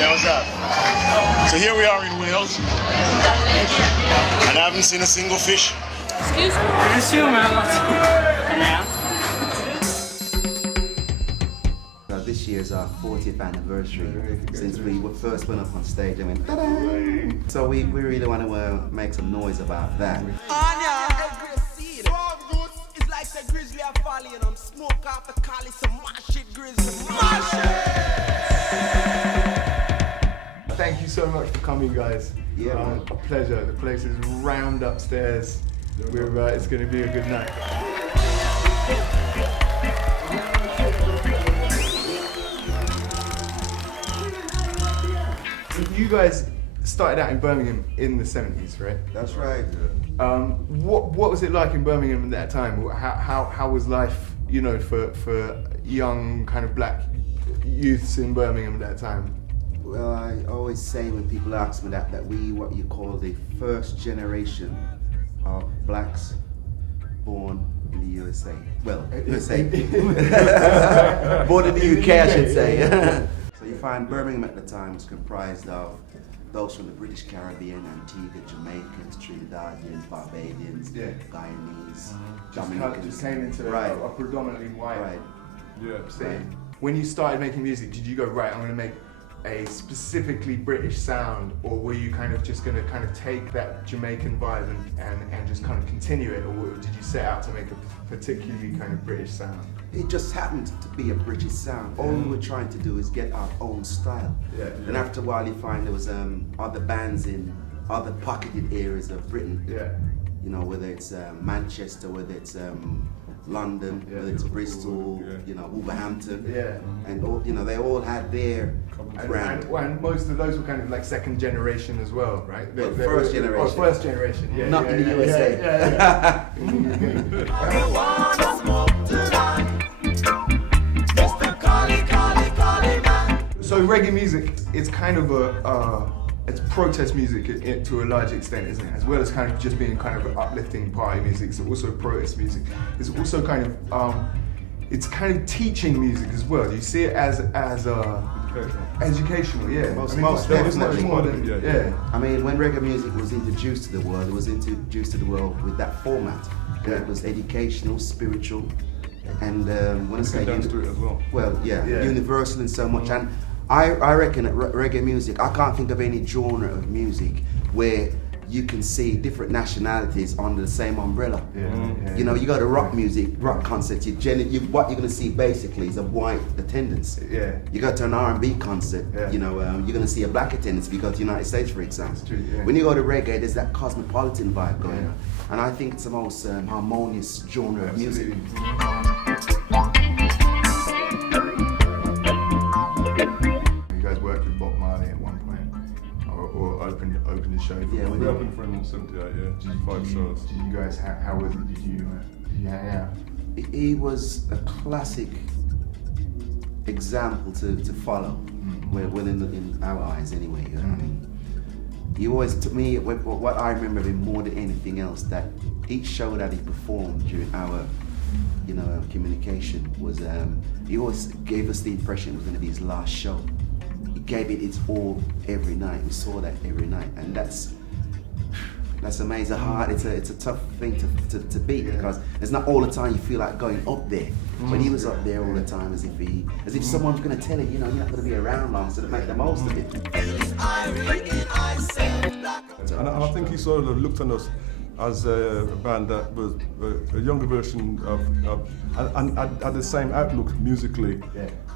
Yeah, what's up? So here we are in Wales, and I haven't seen a single fish. Excuse me? Yes, you, man. This year's our 40th anniversary since we first went up on stage and went ta-da! So we really want to make some noise about that. Thank you so much for coming, guys. Yeah, a pleasure. The place is round upstairs. It's going to be a good night. You guys started out in Birmingham in the 70s, right? That's right. What was it like in Birmingham at that time? How was life, you know, for young kind of black youths in Birmingham at that time? Well, I always say when people ask me that we what you call the first generation of blacks born in the USA. Well, USA. Born in the UK, I should say. So you find Birmingham at the time was comprised of those from the British Caribbean, Antigua, Jamaicans, Trinidadians, Barbadians, Guyanese, Dominicans. Just came into right. a predominantly white scene. Right. When you started making music, did you go, right, I'm going to make a specifically British sound, or were you kind of just going to kind of take that Jamaican vibe and just kind of continue it, or did you set out to make a particularly kind of British sound? It just happened to be a British sound. All we were trying to do is get our own style. And after a while you find there was other bands in other pocketed areas of Britain. You know, whether it's Manchester, whether it's London, whether it's Bristol, you know, Wolverhampton. And all, you know, they all had their brand. And most of those were kind of like second generation as well, right? Well, first generation. Oh, first generation, Not in the USA. So reggae music, it's kind of it's protest music to a large extent, isn't it? As well as kind of just being kind of uplifting party music, it's also protest music. It's also kind of, it's kind of teaching music as well. Do you see it as educational? Yeah. Most much more than, I mean, when reggae music was introduced to the world, it was introduced to the world with that format. It was educational, spiritual, and when I say dance to it as well. Universal in so much. And I reckon that reggae music, I can't think of any genre of music where you can see different nationalities under the same umbrella. You know, you go to rock music, rock concerts, what you're going to see basically is a white attendance. You go to an R&B concert, you know, you're going to see a black attendance if you go to the United States, for example. When you go to reggae, there's that cosmopolitan vibe going on. And I think it's the most harmonious genre of music. Worked with Bob Marley at one point, or opened the show. We opened for him in '78, 5 shows. Did you guys? How was it? Did you? He was a classic example to follow, well in our eyes anyway. I mean, he always, to me, what I remember of him more than anything else, that each show that he performed during our, you know, communication was, he always gave us the impression it was going to be his last show. He gave it its all every night. We saw that every night, and that's amazing. Hard. It's a tough thing to beat because it's not all the time you feel like going up there. But he was up there all the time, as if someone's going to tell him, you know, you're not going to be around long, so to make the most of it. And I think he sort of looked on us as a band that was a younger version of and had the same outlook musically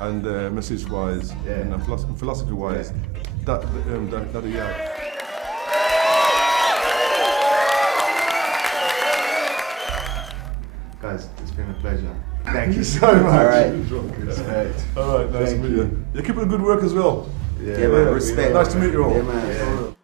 and message-wise and philosophy-wise that he had. Guys, it's been a pleasure. Thank you so much. All right. Respect. All right, nice to meet you. You keep up the good work as well. Yeah, man, respect. Nice to meet you all. Yeah, man.